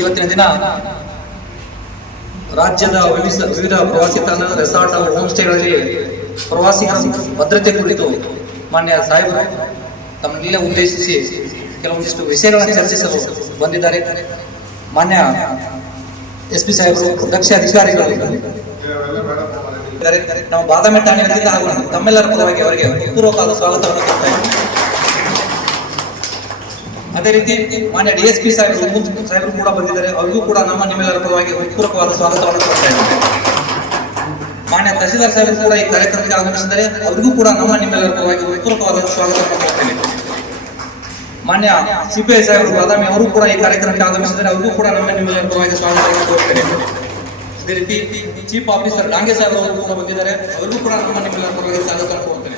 ಇವತ್ತಿನ ದಿನ ರಾಜ್ಯದ ವಿವಿಧ ಪ್ರವಾಸಿ ತಾಣ, ರೆಸಾರ್ಟ್ ಹಾಗೂ ಹೋಮ್ ಸ್ಟೇಗಳಲ್ಲಿ ಪ್ರವಾಸಿಗರ ಭದ್ರತೆ ಕುರಿತು ಮಾನ್ಯ ಸಾಹೇಬರು ತಮ್ಮನ್ನೆಲ್ಲ ಉದ್ದೇಶಿಸಿ ಕೆಲವೊಂದಿಷ್ಟು ವಿಷಯಗಳನ್ನು ಚರ್ಚಿಸಲು ಬಂದಿದ್ದಾರೆ. ಮಾನ್ಯ SP ಸಾಹೇಬರು, ದಕ್ಷ ಅಧಿಕಾರಿಗಳು ನಮ್ಮ ಬಾದಾಮಿ ಠಾಣೆಯಿಂದ ಹಾಗೂ ತಮ್ಮೆಲ್ಲರ ಪರವಾಗಿ ಅವರಿಗೆ ಪೂರ್ವಕವಾದ ಸ್ವಾಗತವನ್ನು ಕೊಡ್ತಾ ಇದ್ದೇವೆ. ಅದೇ ರೀತಿ ಮಾನ್ಯ DSP ಸಾಹೇಬರು ಕೂಡ ಬಂದಿದ್ದಾರೆ. ಅವರಿಗೂ ಕೂಡ ನಿಮ್ಮೆಲ್ಲರ ಪರವಾಗಿ ಪೂರ್ವಕವಾದ ಸ್ವಾಗತವನ್ನು ಕೊಡ್ತಾ ಇದ್ದೇವೆ. ಮಾನ್ಯ ತಹಸೀಲ್ದಾರ್ ಸಾಹೇಬರು ಕೂಡ ಈ ಕಾರ್ಯಕ್ರಮಕ್ಕೆ ಆಗಮಿಸಿದ್ದಾರೆ. ಅವರಿಗೂ ಕೂಡ ನಿಮ್ಮೆಲ್ಲರ ಪರವಾಗಿ ಪೂರ್ವಕವಾದ ಸ್ವಾಗತವನ್ನು ಕೊಡ್ತೇನೆ. ಮಾನ್ಯ CPI ಸಾಹೇಬರು ಬಾದಾಮಿ ಅವರು ಕೂಡ ಈ ಕಾರ್ಯಕ್ರಮಕ್ಕೆ ಆಗಮಿಸಿದ್ದಾರೆ. ಅವರಿಗೂ ಕೂಡ ನಿಮ್ಮೆಲ್ಲರ ಪರವಾಗಿ ಸ್ವಾಗತವನ್ನು ಕೊಡ್ತೇನೆ. ಅದೇ ರೀತಿ ಚೀಫ್ ಆಫೀಸರ್ ಡಾಂಗೆ ಸಾಹೇಬರು ಅವರು ಕೂಡ ಬಂದಿದ್ದಾರೆ. ಅವರಿಗೂ ಕೂಡ ನಿಮ್ಮೆಲ್ಲರ ಪರವಾಗಿ ಸ್ವಾಗತವನ್ನು ಕೊಡ್ತೇನೆ.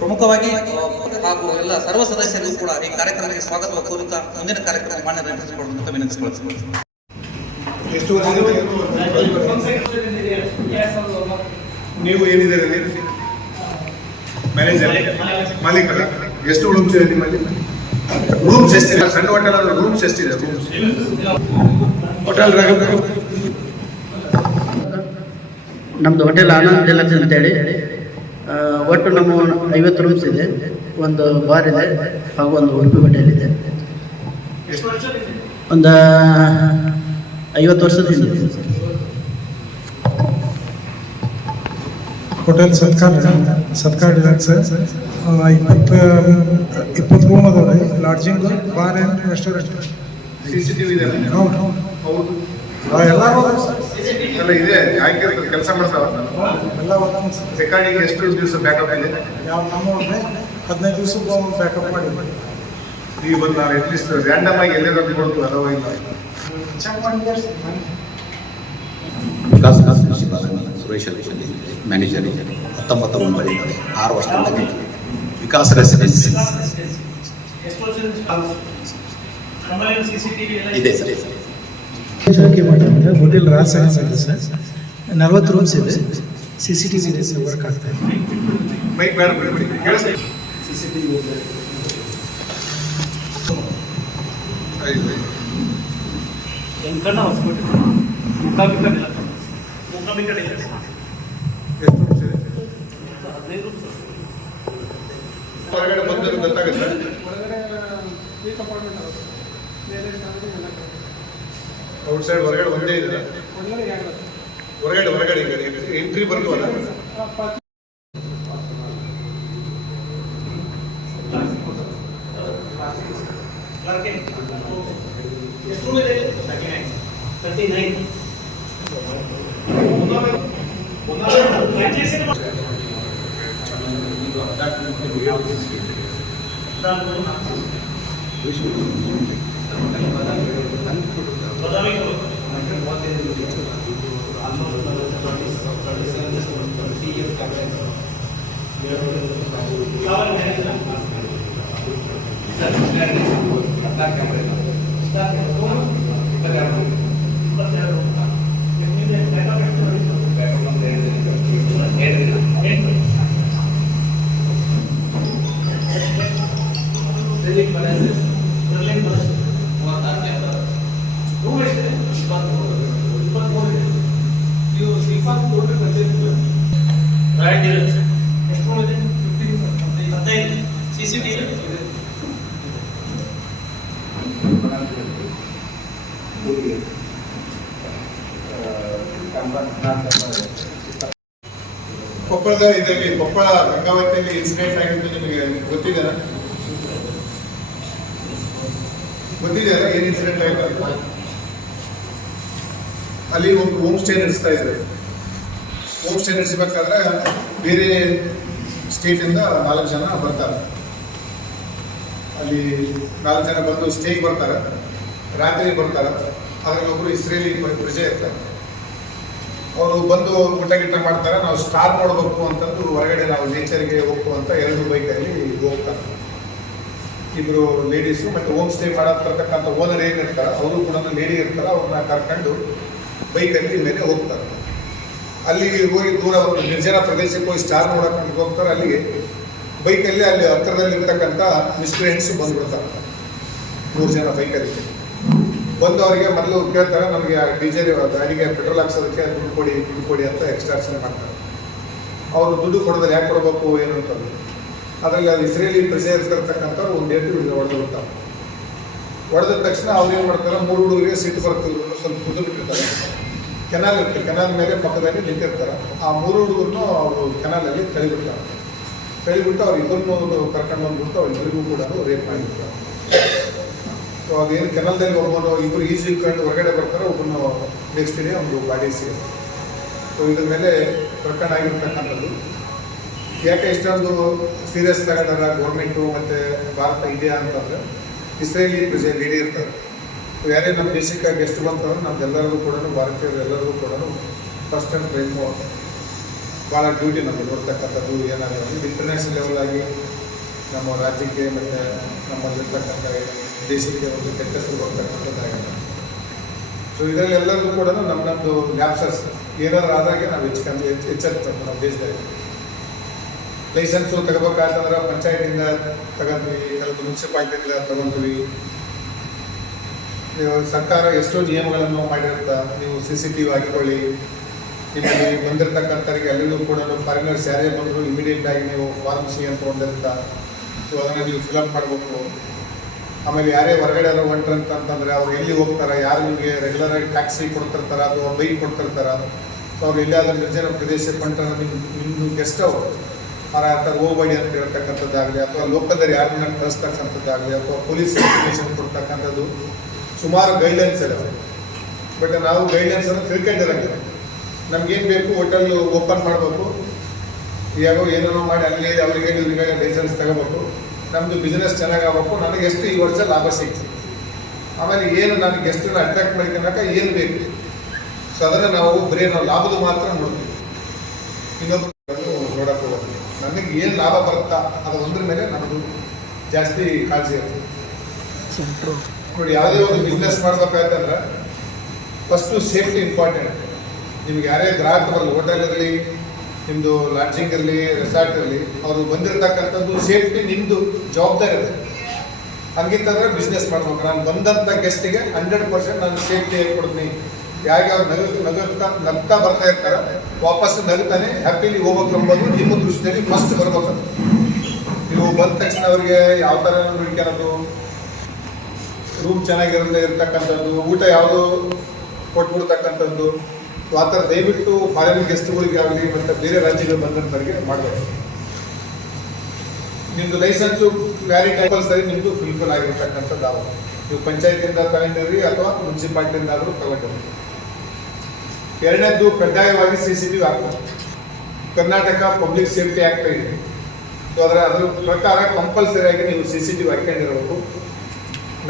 ಪ್ರಮುಖವಾಗಿ ಹಾಗೂ ಎಲ್ಲ ಸರ್ವ ಸದಸ್ಯರಿಗೂ ಕೂಡ ಈ ಕಾರ್ಯಕ್ರಮಕ್ಕೆ ಸ್ವಾಗತ ಕೋರುತ್ತಾ ಮುಂದಿನ ಕಾರ್ಯಕ್ರಮ ಮಾನ್ಯ ನಡೆಸಿಕೊಳ್ಳುವಂತ ವಿನಂತಿಸಿಕೊಳ್ಳುತ್ತೇವೆ. ನೀವು ಏನಿದ್ದೀರಿ ಮ್ಯಾನೇಜರ್ ಮಾಲೀಕರ ಎಷ್ಟು ರೂಮ್ಸ್ ಇದೆ ನಿಮ್ಮಲ್ಲಿ? ರೂಮ್ಸ್ ಎಷ್ಟಿದೆ? ಸಣ್ಣ ಹೋಟೆಲ್ ಆದ್ರೆ ರೂಮ್ಸ್ ಎಷ್ಟಿದೆ? ಹೋಟೆಲ್ ನಮ್ದು ಹೋಟೆಲ್ ಆನಂದ್ ಡಿಲಕ್ಸ್ ಅಂತೇಳಿ ಒಟ್ಟು ನಮ್ಮ 50 ರೂಮ್ಸ್ ಇದೆ, ಒಂದು ಬಾರ್ ಇದೆ ಹಾಗೂ ಒಂದು ಉಡುಪಿ ಹೋಟೆಲ್ ಇದೆ. ಒಂದು 50 ವರ್ಷದ ಹಿಂದೆ ಹೋಟೆಲ್ ಸತ್ಕಾರ್ ಡಿಲಕ್ಸ್ 20 ರೂಮ್ ಅದಾವೆ. Lodging, bar and restaurant. CCTV ಇದೆ. ಹೌದು, ಎಲ್ಲ ಇದೆ. ಯಾಕೆ ಕೆಲಸ ಮಾಡ್ತಾವ? ಎಲ್ಲ ರೆಕಾರ್ಡಿಂಗ್ ಎಷ್ಟು ದಿವಸ ಬ್ಯಾಕಪ್ ಇದೆ? ಯಾವ ನಮ್ಮ 15 ದಿವಸಕ್ಕೆ ಬ್ಯಾಕಪ್ ಮಾಡಿ ಈಗ ಬಂದು ನಾವು ಅಟ್ಲೀಸ್ಟ್ ರ್ಯಾಂಡಮ್ ಆಗಿ ಎಲ್ಲೇ ಕೊಡ್ತೀವಿ ಅಥವಾ ಇಲ್ಲ ಚೆಕ್ ಮಾಡಿ. ವಿಕಾಸ್ ಸುರೇಶ್ ಮ್ಯಾನೇಜರ್ 19 ಮುಂಬೈನಲ್ಲಿ 6 ವರ್ಷದಿಂದ ವಿಕಾಸ್ ರೆಸಿಡೆನ್ಸಿ ಇದೆ ಸರ್. ಹೋಟೆಲ್ ರಾಜ್ ಇದೆ ಸರ್. 40 ರೂಮ್ಸ್ ಇದೆ. CCTV ಇದೆ ಸರ್, ವರ್ಕ್ ಆಗ್ತಾ ಇದೆ. ಬೈಕ್ ಬೇಡ ಬಿಡಿ ಕೇಳಿಸ್ತೀವಿ. CCTV ಇದೆ. ಎಂಕಣ್ಣ ಹಾಸ್ಪಿಟಲ್ ಮುಖಾಬಿಕ ಎಷ್ಟು ರೂಮ್ಸ್ ಇದೆ? 15 ರೂಮ್ಸ್. ಹೊರಗಡೆ ಬಂದ್ರೆ ಗೊತ್ತಾಗುತ್ತೆ. ಔಟ್ ಸೈಡ್ ಹೊರಗಡೆ ಒಂದೇ ಇದೆ. ಹೊರಗಡೆ ಎಂಟ್ರಿ ಬರ್ತವಲ್ಲ. ಕೊಪ್ಪಳದ ಇದರಲ್ಲಿ ಕೊಪ್ಪಳ ಗಂಗಾವತಿಯಲ್ಲಿ ಇನ್ಸಿಡೆಂಟ್ ಆಗಿದ್ದು ನಿಮಗೆ ಗೊತ್ತಿದೆಯಾ? ಗೊತ್ತಿದೆಯಲ್ಲ ಏನು ಇನ್ಸಿಡೆಂಟ್ ಆಯ್ತು? ಅಲ್ಲಿ ಒಂದು ಹೋಮ್ ಸ್ಟೇ ನಡೆಸ್ತಾ ಇದ್ದಾರೆ. ಹೋಮ್ ಸ್ಟೇ ನಡೆಸಬೇಕಾದ್ರೆ ಬೇರೆ ಸ್ಟೇಟಿಂದ 4 ಜನ ಬರ್ತಾರೆ. ಅಲ್ಲಿ 4 ಜನ ಬಂದು ಸ್ಟೇಗೆ ಬರ್ತಾರೆ, ರಾತ್ರಿ ಬರ್ತಾರೆ. ಅದ್ರಲ್ಲಿ ಒಬ್ಬರು ಇಸ್ರೇಲಿ ಪ್ರಜೆ ಇರ್ತಾರೆ. ಅವರು ಬಂದು ಊಟ ಗಿಟ ಮಾಡ್ತಾರೆ. ನಾವು ಸ್ಟಾರ್ ನೋಡ್ಬೇಕು ಅಂತಂದು ಹೊರಗಡೆ ನಾವು ನೇಚರ್ಗೆ ಹೋಗ್ಬೇಕು ಅಂತ 2 ಬೈಕಲ್ಲಿ ಹೋಗ್ತಾರೆ. ಇಬ್ಬರು ಲೇಡೀಸು ಮತ್ತು ಹೋಮ್ ಸ್ಟೇ ಮಾಡತಕ್ಕಂಥ ಓನರ್ ಏನಿರ್ತಾರೆ ಅವರು ಕೂಡ ಲೇಡಿ ಇರ್ತಾರೆ. ಅವ್ರನ್ನ ಕರ್ಕೊಂಡು ಬೈಕಲ್ಲಿ ಮೇಲೆ ಹೋಗ್ತಾರೆ. ಅಲ್ಲಿ ಹೋಗಿ ದೂರ ಒಂದು ನಿರ್ಜನ ಪ್ರದೇಶಕ್ಕೆ ಹೋಗಿ ಸ್ಟಾರ್ ನೋಡಕ್ಕೆ ಹೋಗ್ತಾರೆ. ಅಲ್ಲಿಗೆ ಬೈಕಲ್ಲಿ ಅಲ್ಲಿ ಹತ್ತಿರದಲ್ಲಿ ಇರ್ತಕ್ಕಂಥ ಮಿಸ್ಕ್ರಿಯೆಂಟ್ಸ್ ಬಂದ್ಬಿಡ್ತಾರೆ. 3 ಜನ ಬೈಕಲ್ಲಿ. ಬಂದು ಅವರಿಗೆ ಮೊದಲು ಕೇಳ್ತಾರೆ, ನಮಗೆ ಡೀಸೆಲ್ ಗಾಡಿಗೆ ಪೆಟ್ರೋಲ್ ಹಾಕ್ಸೋದಕ್ಕೆ ದುಡ್ಡು ಕೊಡಿ ಅಂತ ಎಕ್ಸ್ಟ್ರಾಕ್ಷನ್ ಮಾಡ್ತಾರೆ. ಅವರು ದುಡ್ಡು ಕೊಡೋದ್ರೆ ಯಾಕೆ ಕೊಡಬೇಕು ಏನು ಅಂತಂದು ಅದರಲ್ಲಿ ಅದು ಇಸ್ರೇಲಿ ಪ್ರಜೆ ಇರ್ತಿರ್ತಕ್ಕಂಥವ್ರು ಒಂದು ಏಟು ಹೊಡೆದು ಬಿಡ್ತಾರೆ. ಹೊಡೆದ ತಕ್ಷಣ ಅವ್ರು ಏನು ಮಾಡ್ತಾರೆ, 3 ಹುಡುಗರಿಗೆ ಸಿಟ್ಟು ಬರ್ತಿದ್ರು, ಸ್ವಲ್ಪ ಕುದ್ದು ಬಿಟ್ಟಿರ್ತಾರೆ. ಕೆನಾಲ್ ಇರುತ್ತೆ, ಕೆನಾಲ್ ಮೇಲೆ ಪಕ್ಕದಲ್ಲಿ ನಿಂತಿರ್ತಾರೆ. ಆ 3 ಹುಡುಗರನ್ನು ಅವರು ಕೆನಾಲಲ್ಲಿ ತಳಿಬಿಟ್ಟು ಅವ್ರಿಬ್ಬರನ್ನು ಕರ್ಕೊಂಡು ಬಂದ್ಬಿಟ್ಟು ಅವ್ರಿಬ್ಬರಿಗೂ ಕೂಡ ರೇಪ್ ಮಾಡಿರ್ತಾರೆ. ಸೊ ಅದೇನು ಕೆನಲ್ದಲ್ಲಿ ಒಬ್ಬನು ಇಬ್ಬರು ಈಜಿಕೊಂಡು ಹೊರಗಡೆ ಬರ್ತಾರೆ, ಒಬ್ಬನು ನೆಕ್ಸ್ಟ್ ಡೇ ಒಂದು ಬಾಡಿ ಸಿಗುತ್ತೆ. ಸೊ ಇದ್ರ ಮೇಲೆ ಪ್ರಕರಣ ಆಗಿರ್ತಕ್ಕಂಥದ್ದು. ಯಾಕೆ ಇಷ್ಟೊಂದು ಸೀರಿಯಸ್ ತಗೊಂಡಾರ ಗೌರ್ಮೆಂಟು ಮತ್ತು ಭಾರತ ಇದೆಯಾ ಅಂತಂದರೆ, ಇಸ್ರೇಲಿ ಪ್ರಜೆ ಲೇಡಿ ಇರ್ತಾರೆ. ಸೊ ಯಾರೇ ನಮ್ಮ ದೇಶಕ್ಕೆ ಗೆಸ್ಟ್ ಬಂತಂದ್ರೆ ನಮ್ದೆಲ್ಲರಿಗೂ ಕೂಡ, ಭಾರತೀಯರು ಎಲ್ಲರಿಗೂ ಕೂಡ ಫಸ್ಟ್ ಆ್ಯಂಡ್ ಪ್ರೈಮು ಭಾಳ ಡ್ಯೂಟಿ ನಮಗೆ ನೋಡ್ತಕ್ಕಂಥದ್ದು. ಏನಾದರೂ ಇಂಟರ್ನ್ಯಾಷನಲ್ ಲೆವೆಲ್ ಆಗಿ ನಮ್ಮ ರಾಜ್ಯಕ್ಕೆ ಮತ್ತು ನಮ್ಮಲ್ಲಿರ್ತಕ್ಕಂಥ ದೇಶಕ್ಕೆ ಒಂದು ಕೆಟ್ಟ ಹೆಸರು ಬರ್ತಕ್ಕಂಥದ್ದಾಗಿದೆ. ಸೊ ಇದರಲ್ಲಿ ಎಲ್ಲರಿಗೂ ಕೂಡ ನಮ್ಮದು ಲ್ಯಾಪ್ಸಸ್ ಏನಾದರೂ ಆದಾಗೆ ನಾವು ಹೆಚ್ಚಾಗ್ತದೆ ನಮ್ಮ ದೇಶದಲ್ಲಿ. ಲೈಸೆನ್ಸು ತಗೋಬೇಕಾಯ್ತಂದ್ರೆ ಪಂಚಾಯತಿಂದ ತಗೊಂಡ್ವಿ, ಕೆಲವು ಮುನ್ಸಿಪಾಲ್ಟಿಯಿಂದ ತಗೊಂಡ್ವಿ. ಸರ್ಕಾರ ಎಷ್ಟೋ ನಿಯಮಗಳನ್ನು ಮಾಡಿರ್ತಾ, ನೀವು CCTV ಹಾಕಿಕೊಳ್ಳಿ, ನಿಮಗೆ ಬಂದಿರತಕ್ಕಂಥವ್ರಿಗೆ ಎಲ್ಲರೂ ಕೂಡ ಫಾರಿನರ್ಸ್ ಯಾರೇ ಬಂದರೂ ಇಮಿಡಿಯೇಟ್ ಆಗಿ ನೀವು ಫಾರ್ಮ್ C ಅಂತ ಹೊಂದಿರ್ತಾ, ಸೊ ಅದನ್ನು ನೀವು ಫಿಲಪ್ ಮಾಡಬೇಕು. ಆಮೇಲೆ ಯಾರೇ ಹೊರಗಡೆ ಹೊಂಟ್ರಂತಂದ್ರೆ ಅವ್ರು ಎಲ್ಲಿ ಹೋಗ್ತಾರೆ, ಯಾರು ನಿಮಗೆ ರೆಗ್ಯುಲರ್ ಆಗಿ ಟ್ಯಾಕ್ಸಿ ಕೊಡ್ತಿರ್ತಾರ ಅಥವಾ ಬೈಕ್ ಕೊಡ್ತಿರ್ತಾರ, ಸೊ ಅವ್ರು ಎಲ್ಲಿಯಾದ್ರೂ ನಿರ್ಜನ ಪ್ರದೇಶಕ್ಕೆ ಹೊಂಟಾರ ನಿಮ್ಮದು ಗೆಸ್ಟ್ ಅವರು ಆ ಥರ ಹೋಗಬೇಡಿ ಅಂತ ಹೇಳ್ತಕ್ಕಂಥದ್ದಾಗಲಿ, ಅಥವಾ ಲೋಕದಲ್ಲಿ ಯಾರನ್ನ ಕಳಿಸ್ತಕ್ಕಂಥದ್ದಾಗಲಿ, ಅಥವಾ ಪೊಲೀಸ್ ಇನ್ಫಾರ್ಮೇಷನ್ ಕೊಡ್ತಕ್ಕಂಥದ್ದು ಸುಮಾರು ಗೈಡ್ಲೈನ್ಸ್ ಇದಾವೆ. ಬಟ್ ನಾವು ಗೈಡ್ಲೈನ್ಸನ್ನು ತಿಳ್ಕೊಂಡಿರಂಗಿಲ್ಲ. ನಮ್ಗೇನು ಬೇಕು, ಹೋಟೆಲ್ ಓಪನ್ ಮಾಡಬೇಕು, ಯಾರೋ ಏನೇನೋ ಮಾಡಿ ಅಲ್ಲಿ ಅವರಿಗೆ ಇವರಿಗೆ ಲೈಸೆನ್ಸ್ ತಗೋಬೇಕು, ನಮ್ಮದು ಬಿಸ್ನೆಸ್ ಚೆನ್ನಾಗಾಗಬೇಕು, ನನಗೆ ಎಷ್ಟು ಈ ವರ್ಷ ಲಾಭ ಸಿಗ್ತದೆ, ಆಮೇಲೆ ಏನು ನನಗೆ ಎಷ್ಟನ್ನ ಅಟ್ರಾಕ್ಟ್ ಮಾಡ್ಕೊಳಕ ಏನು ಬೇಕು. ಸೊ ಅದನ್ನು ನಾವು ಬರೀ ನಾವು ಲಾಭದ ಮಾತ್ರ ನೋಡ್ತೀವಿ, ಇನ್ನೊಬ್ಬರು ನೋಡಕ್ಕೆ ಹೋಗ್ತೀವಿ. ನನಗೆ ಏನು ಲಾಭ ಬರುತ್ತಾ ಅದು ಒಂದ್ರ ಮೇಲೆ ನಮ್ಮದು ಜಾಸ್ತಿ ಕಾಳಜಿ ಇರ್ತದೆ. ನೋಡಿ, ಯಾವುದೇ ಒಂದು ಬಿಸ್ನೆಸ್ ಮಾಡ್ಬೇಕಾಯ್ತಂದ್ರೆ ಫಸ್ಟು ಸೇಫ್ಟಿ ಇಂಪಾರ್ಟೆಂಟ್. ನಿಮ್ಗೆ ಯಾರೇ ಗ್ರಾಹಕ ಬರಲಿ, ಹೋಟೆಲ್ ಇರಲಿ, ನಿಮ್ಮದು ಲಾಡ್ಜಿಂಗ್ ಇರಲಿ, ರೆಸಾರ್ಟ್ ಇರಲಿ, ಅವರು ಬಂದಿರತಕ್ಕಂಥದ್ದು ಸೇಫ್ಟಿ ನಿಮ್ಮದು ಜವಾಬ್ದಾರಿ ಇದೆ. ಹಂಗಿತ್ತಂದ್ರೆ ಬಿಸ್ನೆಸ್ ಮಾಡ್ಬೇಕು. ನಾನು ಬಂದಂಥ ಗೆಸ್ಟಿಗೆ 100% ನಾನು ಸೇಫ್ಟಿ ಹೇಳ್ಕೊಡ್ತೀನಿ. ಯಾಕೆ ಅವ್ರು ನಗ್ತಾ ಬರ್ತಾ ಇರ್ತಾರೆ, ವಾಪಸ್ ನಗ್ತಾನೆ ಹ್ಯಾಪಿಲಿ ಹೋಗ್ಬೇಕು ಎಂಬುದು ನಿಮ್ಮ ದೃಷ್ಟಿಯಲ್ಲಿ ಫಸ್ಟ್ ಬರ್ಬೇಕಂತ. ನೀವು ಬಂದ ತಕ್ಷಣ ಅವರಿಗೆ ಯಾವ ಥರ ನೋಡ್ಕೊಳ್ಳೋದು, ರೂಮ್ ಚೆನ್ನಾಗಿರದೇ ಇರ್ತಕ್ಕಂಥದ್ದು, ಊಟ ಯಾವುದು ಕೊಟ್ಬಿಡ್ತಕ್ಕಂಥದ್ದು, ಆ ಥರ ದಯವಿಟ್ಟು ಫಾರಿನ್ ಗೆಸ್ಟ್ಗಳಿಗೆ ಆಗಲಿ ಮತ್ತು ಬೇರೆ ರಾಜ್ಯಗಳು ಬಂದಂಥವ್ರಿಗೆ ಮಾಡಬೇಕು. ನಿಮ್ಮದು ಲೈಸೆನ್ಸು ವ್ಯಾಲಿಡ್ ಕಂಪಲ್ಸರಿ ನಿಮ್ಮದು ಫುಲ್ಫಿಲ್ ಆಗಿರ್ತಕ್ಕಂಥದ್ದು ನಾವು ನೀವು ಪಂಚಾಯತಿಯಿಂದ ತಗೊಂಡಿರಿ ಅಥವಾ ಮುನ್ಸಿಪಾಲ್ಟಿಯಿಂದ ಆದರೂ ತಗೊಂಡಿರಿ. ಎರಡನೇದ್ದು ಕಡ್ಡಾಯವಾಗಿ CCTV ಹಾಕಬೇಕು. ಕರ್ನಾಟಕ ಪಬ್ಲಿಕ್ ಸೇಫ್ಟಿ ಆ್ಯಕ್ಟ್ ಇದೆ. ಸೊ ಅದ್ರ ಪ್ರಕಾರ ಕಂಪಲ್ಸರಿಯಾಗಿ ನೀವು CCTV ಹಾಕೊಂಡಿರಬೇಕು.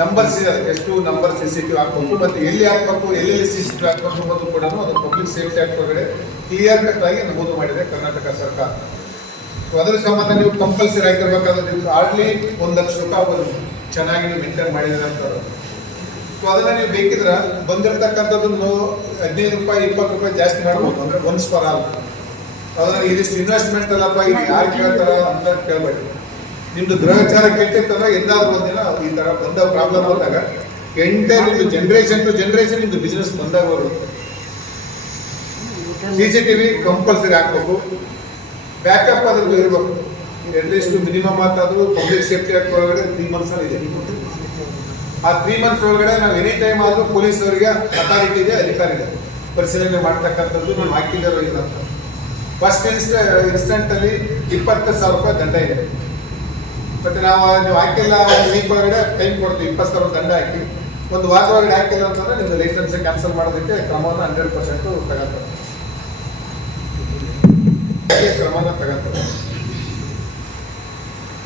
ನಂಬರ್ಸ್ ಇದೆ, ಎಷ್ಟು ನಂಬರ್ CCTV ಹಾಕಬೇಕು ಮತ್ತು ಎಲ್ಲಿ ಹಾಕಬೇಕು, ಎಲ್ಲೆಲ್ಲಿ CCTV ಹಾಕಬೇಕು ಅನ್ನೋದು ಕೂಡ ಅದು ಪಬ್ಲಿಕ್ ಸೇಫ್ಟಿ ಆ್ಯಕ್ಟ್ ಒಳಗಡೆ ಕ್ಲಿಯರ್ ಕಟ್ ಆಗಿ ನಮೂದು ಮಾಡಿದೆ ಕರ್ನಾಟಕ ಸರ್ಕಾರ. ಸೊ ಅದರ ಸಂಬಂಧ ನೀವು ಕಂಪಲ್ಸರಿ ಆಗಿರ್ಬೇಕಾದ್ರೆ ನಿಮ್ಗೆ ಆರ್ಡ್ಲಿ 1 ಲಕ್ಷ ರೂಪಾಯಿ ಆಗ್ಬೋದು, ಚೆನ್ನಾಗಿ ನೀವು ಮೇಂಟೈನ್ ಮಾಡಿದ್ರೆ ಅಂತ. ಸೊ ಅದನ್ನು ನೀವು ಬೇಕಿದ್ರೆ ಬಂದಿರತಕ್ಕಂಥದ್ದನ್ನು 15 ರೂಪಾಯಿ 20 ರೂಪಾಯಿ ಜಾಸ್ತಿ ಮಾಡ್ಬೋದು, ಅಂದರೆ ಒನ್ಸ್ ಫಾರ್ ಆಲ್. ಅದನ್ನು ಇದಿಷ್ಟು ಇನ್ವೆಸ್ಟ್ಮೆಂಟ್ ಅಲ್ಲಪ್ಪ, ಇದು ಯಾರು ಕೇಳ್ತಾರ ಅಂತ ಕೇಳಬೇಡಿ. ನಿಮ್ದು ಗ್ರಹಚಾರ ಕೆಟ್ಟಿರ್ತಂದ್ರೆ ಎಲ್ಲಾದ್ರೂ ಒಂದಿನ ಈ ಥರ ಬಂದ ಪ್ರಾಬ್ಲಮ್ ಆದಾಗ ಎಂಟೈರ್ ನಿಮ್ದು ಜನರೇಷನ್ ಟು ಜನರೇಷನ್ ನಿಮ್ದು ಬಿಸ್ನೆಸ್ ಬಂದಾಗ ಬರುತ್ತೆ. CCTV ಕಂಪಲ್ಸರಿ ಹಾಕ್ಬೇಕು. ಬ್ಯಾಕಪ್ ಅದ್ರದ್ದು ಇರಬೇಕು. ಅಟ್ಲೀಸ್ಟ್ ಮಿನಿಮಮ್ ಅಂತಾದ್ರೂ ಪಬ್ಲಿಕ್ ಸೇಫ್ಟಿ ಆಕ್ಟ್ ಒಳಗಡೆ 3 months ಇದೆ. ಆ 3 months ಒಳಗಡೆ ನಾವು ಎನಿ ಟೈಮ್ ಆದರೂ ಪೊಲೀಸ್ ಅವರಿಗೆ ಅಥಾರಿಟಿ ಇದೆ, ಅಧಿಕಾರ ಇದೆ, ಪರಿಶೀಲನೆ ಮಾಡ್ತಕ್ಕಂಥದ್ದು ನಾವು ಹಾಕಿದಾರೋ ಇಲ್ಲ ಅಂತ. ಫಸ್ಟ್ ಇನ್ಸ್ಟೆಂಟ್ ಅಲ್ಲಿ 20,000 ರೂಪಾಯಿ ದಂಡ ಇದೆ. ಮತ್ತೆ ನೀವು ಹಾಕಿಲ್ಲ, ವೀಕ್ ಒಳಗಡೆ ಟೈಮ್ ಕೊಡ್ತೀವಿ, 20,000 ದಂಡ ಹಾಕಿ. ಒಂದು ವಾರದ ಒಳಗಡೆ ಹಾಕಿಲ್ಲ ಅಂತಂದ್ರೆ ನಿಮ್ದು ಲೈಸೆನ್ಸ್ ಕ್ಯಾನ್ಸಲ್ ಮಾಡೋದಕ್ಕೆ ಕ್ರಮವನ್ನು 100% ತಗೊಂತಾರೆ.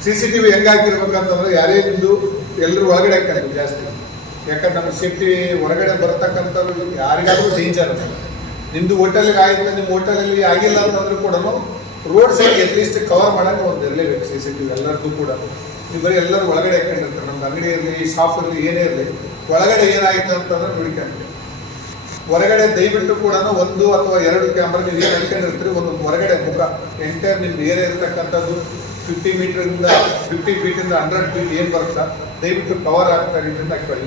CCTV ಹೆಂಗೆ ಹಾಕಿರ್ಬೇಕಂತಂದ್ರೆ ಯಾರೇ ನಿಮ್ದು ಎಲ್ಲರೂ ಒಳಗಡೆ ಹಾಕ್ತಾರೆ ಜಾಸ್ತಿ. ಯಾಕಂದ್ರೆ ನಮ್ಮ ಸೇಫ್ಟಿ ಹೊರಗಡೆ ಬರತಕ್ಕಂಥವ್ರು ಯಾರಿಗಾದ್ರೂ ಡೇಂಜರ್. ನಿಮ್ದು ಹೋಟೆಲ್ಗೆ ಆಯ್ತು, ನಿಮ್ಮ ಹೋಟೆಲಲ್ಲಿ ಆಗಿಲ್ಲ ಅಂತಂದ್ರೂ ಕೂಡ ರೋಡ್ ಸೈಡ್ ಅಟ್ಲೀಸ್ಟ್ ಕವರ್ ಮಾಡೋಕೆ ಒಂದು ಇರಲೇಬೇಕು CCTV ಎಲ್ಲರಿಗೂ ಕೂಡ. ನೀವು ಬರೀ ಎಲ್ಲರೂ ಒಳಗಡೆ ಹಾಕೊಂಡಿರ್ತಾರೆ. ನಮ್ದು ಅಂಗಡಿ ಇರಲಿ, ಶಾಪ್ ಇರಲಿ, ಏನೇ ಇರಲಿ, ಒಳಗಡೆ ಏನಾಯಿತು ಅಂತಂದ್ರೆ ನೋಡ್ಕೊಂಡು. ಹೊರಗಡೆ ದಯವಿಟ್ಟು ಕೂಡ 1 ಅಥವಾ 2 ಕ್ಯಾಮ್ರಾ ನೀವು ಏನು ಹಾಕೊಂಡಿರ್ತೀರಿ, ಒಂದು ಹೊರಗಡೆ ಮುಖ ಎಂಟೈರ್ ನಿಮ್ದು ಏರಿಯಾ ಇರತಕ್ಕಂಥದ್ದು 50 ಮೀಟರಿಂದ 50 ಫೀಟಿಂದ 100 ಫೀಟ್ ಏನು ಬರುತ್ತಾ ದಯವಿಟ್ಟು ಕವರ್ ಆಗ್ತಾ ಇದರಿಂದ ಹಾಕೊಳ್ಳಿ.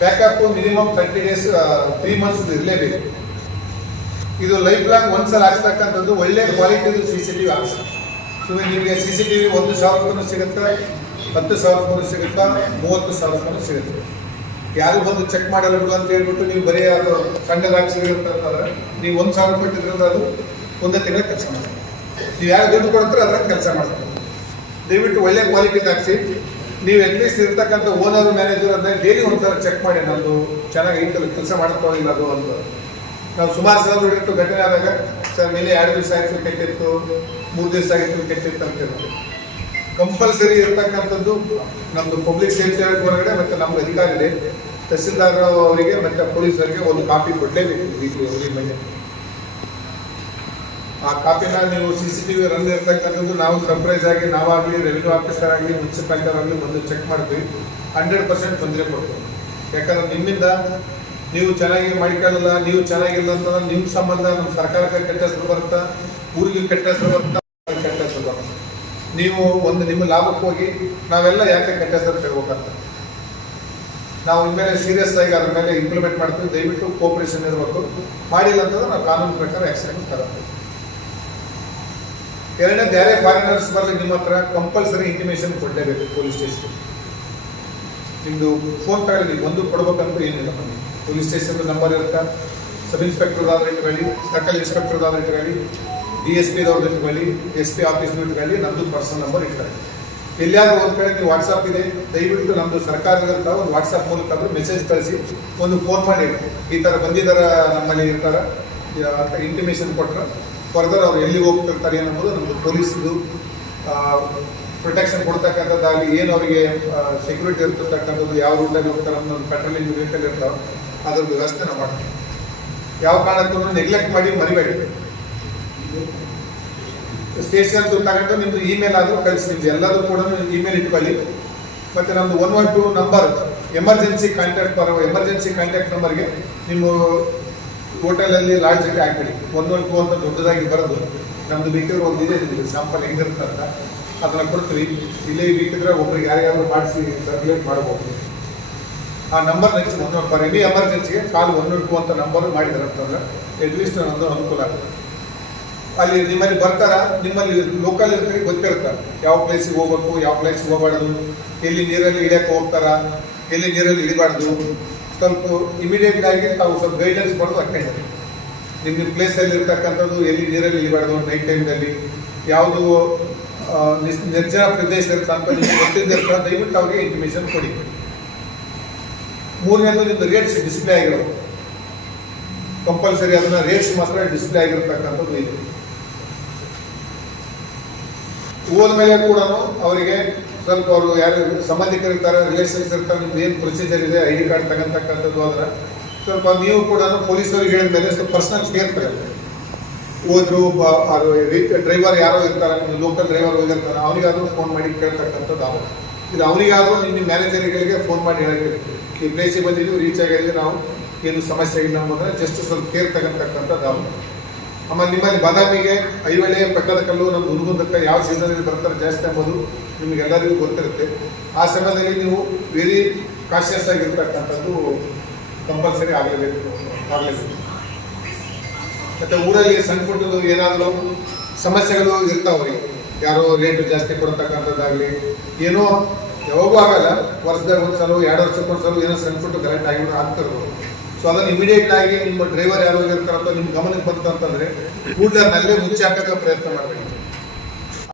ಬ್ಯಾಕಪ್ ಮಿನಿಮಮ್ 30 ಡೇಸ್ 3 ಮಂತ್ಸ್ ಇರಲೇಬೇಕು. ಇದು ಲೈಫ್ ಲಾಂಗ್ ಒಂದ್ಸಲ ಹಾಕ್ಸ್ತಕ್ಕಂಥದ್ದು ಒಳ್ಳೆ ಕ್ವಾಲಿಟಿದು CCTV ಹಾಕ್ಸಿ. ಸುಮ್ಮನೆ ನಿಮಗೆ CCTV 1,000 ರೂಪಾಯಿ ಸಿಗುತ್ತಾ, 10,000 ರೂಪಾಯಿ ಸಿಗುತ್ತಾ, 30,000 ರೂಪಾಯಿ ಸಿಗುತ್ತೆ. ಯಾರು ಬಂದು ಚೆಕ್ ಮಾಡಲ್ಲ ಅಂತ ಹೇಳ್ಬಿಟ್ಟು ನೀವು ಬರೀ ಅದು ಸಣ್ಣದಾಗಿ ಸಿಗುತ್ತೆ ಅಂತಂದ್ರೆ ನೀವು 1,000 ರೂಪಾಯಿ ಇಟ್ಟಿದ್ರೆ ಅದು ಒಂದೇ ತಿಂಗಳ ಕೆಲಸ ಮಾಡ್ತಾರೆ. ನೀವು ಯಾರು ದುಡ್ಡು ಕೊಡ್ತಾರೆ ಅದ್ರಾಗ ಕೆಲಸ ಮಾಡ್ತಾರೆ. ದಯವಿಟ್ಟು ಒಳ್ಳೆ ಕ್ವಾಲಿಟಿ ಹಾಕ್ಸಿ. ನೀವು ಅಟ್ಲೀಸ್ಟ್ ಇರ್ತಕ್ಕಂಥ ಓನರ್ ಮ್ಯಾನೇಜರ್ ಅಂದರೆ ಡೈಲಿ ಒಂದ್ಸಲ ಚೆಕ್ ಮಾಡಿ ನಮ್ಮದು ಚೆನ್ನಾಗಿ ಐತಲ್ಲ ಕೆಲಸ ಮಾಡ್ತಾ ಇಲ್ಲ ಅದು ಅಂತ. ನಾವು ಸುಮಾರು ಸಲ ನೋಡಿರ್ತು ಘಟನೆ ಆದಾಗ ಸರ್ ಮೇಲೆ 2 ದಿವಸ ಆಯಿತು ಕೆಟ್ಟಿತ್ತು, 3 ದಿವಸ ಆಗಿತ್ತು ಕೆಟ್ಟಿತ್ತು ಅಂತ ಇರುತ್ತೆ. ಕಂಪಲ್ಸರಿ ಇರ್ತಕ್ಕಂಥದ್ದು ನಮ್ಮದು ಪಬ್ಲಿಕ್ ಸೇಫ್ಟಿ ಹೊರಗಡೆ ಮತ್ತು ನಮ್ಗೆ ಅಧಿಕಾರಿ ಇದೆ, ತಹಸೀಲ್ದಾರ್ ಅವರಿಗೆ ಮತ್ತು ಪೊಲೀಸರಿಗೆ ಒಂದು ಕಾಪಿ ಕೊಡಲೇಬೇಕು ವೀಕ್ಲಿ ಎವ್ರಿ ಮಂಡೇ. ಆ ಕಾಪಿನ ನೀವು CCTV ರನ್ ಇರ್ತಕ್ಕಂಥದ್ದು ನಾವು ಸರ್ಪ್ರೈಸ್ ಆಗಿ ನಾವಾಗಲಿ ರೆವಿನ್ಯೂ ಆಫೀಸರ್ ಆಗಲಿ ಮುನ್ಸಿಪಾಲಿಟಿ ಆಗಲಿ ಬಂದು ಚೆಕ್ ಮಾಡ್ತೀವಿ. 100% ತೊಂದರೆ ಕೊಡ್ತೀವಿ. ಯಾಕಂದ್ರೆ ನಿಮ್ಮಿಂದ ನೀವು ಚೆನ್ನಾಗಿ ಮಾಡಿಕೊಳ್ಳಲ್ಲ, ನೀವು ಚೆನ್ನಾಗಿಲ್ಲ ಅಂತಂದ್ರೆ ನಿಮ್ಮ ಸಂಬಂಧ ನಮ್ಮ ಸರ್ಕಾರಕ್ಕೆ ಕೆಟ್ಟ ಹೆಸರು ಬರುತ್ತಾ, ಊರಿಗೆ ಕೆಟ್ಟ ಹೆಸರು ಬರುತ್ತಾ, ಕೆಟ್ಟ ಹೆಸರು ಬರುತ್ತೆ. ನೀವು ಒಂದು ನಿಮ್ಮ ಲಾಭಕ್ಕೆ ಹೋಗಿ ನಾವೆಲ್ಲ ಯಾಕೆ ಕೆಟ್ಟ ಹೆಸರು ತಗೋಬೇಕಂತ ನಾವು ಇನ್ಮೇಲೆ ಸೀರಿಯಸ್ ಆಗಿ ಅದ್ರ ಮೇಲೆ ಇಂಪ್ಲಿಮೆಂಟ್ ಮಾಡ್ತೀವಿ. ದಯವಿಟ್ಟು ಕೋಪರೇಷನ್ ಇರಬೇಕು. ಮಾಡಿಲ್ಲ ಅಂತಂದ್ರೆ ನಾವು ಕಾನೂನು ಪ್ರಕಾರ ಆ್ಯಕ್ಷನ್ ತಗೋತೀವಿ. ಎರಡನೇದು ಯಾರೇ ಫಾರಿನರ್ಸ್ ಬರಲಿ ನಿಮ್ಮ ಹತ್ರ ಕಂಪಲ್ಸರಿ ಇಂಟಿಮೇಷನ್ ಕೊಡಲೇಬೇಕು ಪೊಲೀಸ್ ಸ್ಟೇಷನ್. ನಿಮ್ಮದು ಫೋನ್ ತಗೊಳ್ಳಿ, ನೀವು ಒಂದು ಕೊಡ್ಬೇಕಂತ ಏನಿಲ್ಲ. ಬನ್ನಿ ಪೊಲೀಸ್ ಸ್ಟೇಷನ್ ನಂಬರ್ ಇರುತ್ತೆ, ಸಬ್ ಇನ್ಸ್ಪೆಕ್ಟರ್ದಾದ್ರೆ ಇಟ್ಕೊಳ್ಳಿ, ಸರ್ಕಲ್ ಇನ್ಸ್ಪೆಕ್ಟರ್ದಾದ್ರೆ ಇಟ್ಕೊಳ್ಳಿ, DSPದವ್ರದ್ದು ಇಟ್ಕೊಳ್ಳಿ, SP ಆಫೀಸ್ದು ಇಟ್ಕೊಳ್ಳಿ, ನಮ್ಮದು ಪರ್ಸನಲ್ ನಂಬರ್ ಇಟ್ಕೊಳ್ಳಿ. ಎಲ್ಲಿಯಾದ್ರೂ ಒಂದು ಕಡೆ ನೀವು ವಾಟ್ಸಪ್ ಇದೆ, ದಯವಿಟ್ಟು ನಮ್ಮದು ಸರ್ಕಾರದಂತ ಒಂದು ವಾಟ್ಸಪ್ ಮೂಲಕ ಆದರೂ ಮೆಸೇಜ್ ಕಳಿಸಿ, ಒಂದು ಫೋನ್ ಮಾಡಿ ಈ ಥರ ಬಂದಿದ್ದಾರ ನಮ್ಮಲ್ಲಿ ಇರ್ತಾರೆ ಅಂತ ಇಂಟಿಮೇಷನ್ ಕೊಟ್ಟರೆ ಫರ್ದರ್ ಅವ್ರು ಎಲ್ಲಿ ಹೋಗ್ತಿರ್ತಾರೆ ಅನ್ನೋದು ನಮ್ಮದು ಪೊಲೀಸ್ದು ಪ್ರೊಟೆಕ್ಷನ್ ಕೊಡ್ತಕ್ಕಂಥದ್ದಾಗಲಿ, ಏನು ಅವರಿಗೆ ಸೆಕ್ಯೂರಿಟಿ ಇರ್ತಕ್ಕಂಥದ್ದು, ಯಾವ ರೂಟಲ್ಲಿ ಹೋಗ್ತಾರೆ ಅನ್ನೋದು ಪೆಟ್ರೋಲಿಂಗ್ ವೆಹಿಕಲ್ ಇರ್ತಾವೆ, ಅದ್ರ ವ್ಯವಸ್ಥೆ ನಾವು ಮಾಡ್ತೀವಿ. ಯಾವ ಕಾರಣಕ್ಕೂ ನೆಗ್ಲೆಕ್ಟ್ ಮಾಡಿ ಮರಿಬೇಡಿ. ಸ್ಟೇಷನ್ ತಗೊಂಡು ನಿಮ್ಮದು ಇಮೇಲ್ ಆದರೂ ಕಳಿಸಿ, ನಿಮ್ದು ಎಲ್ಲರೂ ಕೂಡ ಇಮೇಲ್ ಇಟ್ಕೊಳ್ಳಿ. ಮತ್ತು ನಮ್ಮದು 112 ನಂಬರ್ ಎಮರ್ಜೆನ್ಸಿ ಕಾಂಟ್ಯಾಕ್ಟ್ ನಂಬರ್ಗೆ ನಿಮ್ಮ ಹೋಟೆಲಲ್ಲಿ ಲಾಡ್ಜಲ್ಲಿ ಹಾಕ್ಬಿಡಿ. 112 ಅಂತ ದೊಡ್ಡದಾಗಿ ಬರೋದು. ನಮ್ಮದು ಬೇಕಿದ್ರೆ ಒಂದು ಇದೆ ಶಾಂಪಲ್ ಹೆಂಗಿರುತ್ತೆ ಅಂತ ಅದನ್ನು ಕೊಡ್ತೀವಿ. ಇಲ್ಲೇ ಬೇಕಿದ್ರೆ ಒಬ್ರಿಗೆ ಯಾರ್ಯಾರು ಮಾಡಿಸಿ ಸರ್ಕ್ಯುಲೇಟ್ ಮಾಡ್ಬೋದು. ಆ ನಂಬರ್ ನೆಕ್ಸ್ಟ್ 112 ಎನಿ ಎಮರ್ಜೆನ್ಸಿಗೆ ಕಾಲ್ 112 ಅಂತ ನಂಬರ್ ಮಾಡಿದ್ದಾರೆ ಅಂತಂದ್ರೆ ಅಟ್ಲೀಸ್ಟ್ ಒಂದು ಅನುಕೂಲ ಆಗುತ್ತೆ. ಅಲ್ಲಿ ನಿಮ್ಮಲ್ಲಿ ಬರ್ತಾರ, ನಿಮ್ಮಲ್ಲಿ ಲೋಕಲ್ ಇರ್ತಾರೆ, ಗೊತ್ತಿರ್ತಾರೆ ಯಾವ ಪ್ಲೇಸಿಗೆ ಹೋಗ್ಬೇಕು, ಯಾವ ಪ್ಲೇಸಿಗೆ ಹೋಗಬಾರ್ದು, ಎಲ್ಲಿ ನೀರಲ್ಲಿ ಇಳಿಯಕ್ಕೆ ಹೋಗ್ತಾರ, ಎಲ್ಲಿ ನೀರಲ್ಲಿ ಇಳಿಬಾರ್ದು. ಸ್ವಲ್ಪ ಇಮಿಡಿಯೇಟ್ ಆಗಿ ತಾವು ಸ್ವಲ್ಪ ಗೈಡೆನ್ಸ್ ಕೊಡೋದು ಅಷ್ಟೇ. ನಿಮ್ಮ ಪ್ಲೇಸಲ್ಲಿ ಇರ್ತಕ್ಕಂಥದ್ದು ಎಲ್ಲಿ ನೀರಲ್ಲಿ ಇಳಿಬಾರ್ದು, ನೈಟ್ ಟೈಮ್ನಲ್ಲಿ ಯಾವುದು ನಿರ್ಜನ ಪ್ರದೇಶ ಇರ್ತಂತ ನಿಮ್ಗೆ ಗೊತ್ತಿದ್ದಿರ್ತಾರೆ, ದಯವಿಟ್ಟು ಅವ್ರಿಗೆ ಇಂಟಿಮೇಷನ್ ಕೊಡಿ. ಮೂರನೇದು ನಿಮ್ಮದು ರೇಟ್ಸ್ ಡಿಸ್ಪ್ಲೇ ಆಗಿರೋದು ಕಂಪಲ್ಸರಿ, ಅದನ್ನ ರೇಟ್ಸ್ ಮಾತ್ರ ಡಿಸ್ಪ್ಲೇ ಆಗಿರ್ತಕ್ಕಂಥದ್ದು ಇದೆ. ಹೋದ್ಮೇಲೆ ಕೂಡ ಅವರಿಗೆ ಸ್ವಲ್ಪ ಅವರು ಯಾರು ಸಂಬಂಧಿಕರು ಇರ್ತಾರೆ, ರಿಲೇಷನ್ಸ್ ಇರ್ತಾರೆ, ನಿಮ್ದು ಏನು ಪ್ರೊಸೀಜರ್ ಇದೆ ID ಕಾರ್ಡ್ ತಗೊಂತಕ್ಕಂಥದ್ದು ಅದನ್ನ ಸ್ವಲ್ಪ ನೀವು ಕೂಡ ಪೊಲೀಸರಿಗೆ ಹೇಳಿದ ಮೇಲೆ ಸ್ವಲ್ಪ ಪರ್ಸನಲ್ ಕೇರ್ ತಗೊಳ್ಳಿ. ಹೋದ್ರು ಡ್ರೈವರ್ ಯಾರೋ ಇರ್ತಾರೆ, ನಿಮ್ಮ ಲೋಕಲ್ ಡ್ರೈವರ್ ಹೋಗಿರ್ತಾರೆ, ಅವನಿಗಾದ್ರೂ ಫೋನ್ ಮಾಡಿ ಕೇಳ್ತಕ್ಕಂಥದ್ದು ಅವರು. ಇದು ಅವನಿಗಾದ್ರೂ ನಿಮ್ಮ ಮ್ಯಾನೇಜರ್ಗಳಿಗೆ ಫೋನ್ ಮಾಡಿ ಹೇಳಿರ್ತೀವಿ, ಈ ಪ್ಲೇಸಿಗೆ ಬಂದಿದ್ದು ರೀಚ್ ಆಗಿದ್ರೆ ನಾವು ಏನು ಸಮಸ್ಯೆ ಆಗಿಲ್ಲ ಅಂಬಂದ್ರೆ ಜಸ್ಟ್ ಸ್ವಲ್ಪ ಕೇರ್ ತಗೊಂತಕ್ಕಂಥದ್ದು ಅವರು. ಆಮೇಲೆ ನಿಮ್ಮಲ್ಲಿ ಬಾದಾಮಿಗೆ ಐಹೊಳೆ, ಪಟ್ಟದಕಲ್ಲು, ನಮ್ಮ ಹುನಗುಂದಕ್ಕೆ ಯಾವ ಸೀಸನಲ್ಲಿ ಬರ್ತಾರೆ ಜಾಸ್ತಿ ಎಂಬುದು ನಿಮಗೆಲ್ಲರಿಗೂ ಗೊತ್ತಿರುತ್ತೆ. ಆ ಸಮಯದಲ್ಲಿ ನೀವು ವೆರಿ ಕಾನ್ಷಿಯಸ್ ಆಗಿರ್ತಕ್ಕಂಥದ್ದು ಕಂಪಲ್ಸರಿ ಆಗಲೇಬೇಕು. ಮತ್ತು ಊರಲ್ಲಿ ಸಣ್ಣ ಪುಟ್ಟದು ಏನಾದರೂ ಸಮಸ್ಯೆಗಳು ಇರ್ತಾವ್ರಿ, ಯಾರೋ ರೇಟ್ ಜಾಸ್ತಿ ಕೊಡ್ತಕ್ಕಂಥದ್ದಾಗಲಿ ಏನೋ ಯಾವಾಗೂ ಆಗಲ್ಲ, ವರ್ಷದಾಗ ಒಂದ್ಸಲ 2 ವರ್ಷಕ್ಕೊಂದ್ಸಲ ಏನೋ ಸಣ್ಣ ಪುಟ್ಟು ಕರೆಕ್ಟ್ ಆಗಿ ಆಗ್ತಿರ್ಬೋದು. ಸೊ ಅದನ್ನು ಇಮಿಡಿಯೇಟ್ ಆಗಿ ನಿಮ್ಮ ಡ್ರೈವರ್ ಯಾರು ಇರ್ತಾರೋ ನಿಮ್ಮ ಗಮನಕ್ಕೆ ಬಂತು ಅಂತಂದರೆ ಕೂಡಲೇ ನಲ್ಲೇ ಮುಚ್ಚಿ ಹಾಕೋಕ್ಕೆ ಪ್ರಯತ್ನ ಮಾಡಬೇಕು.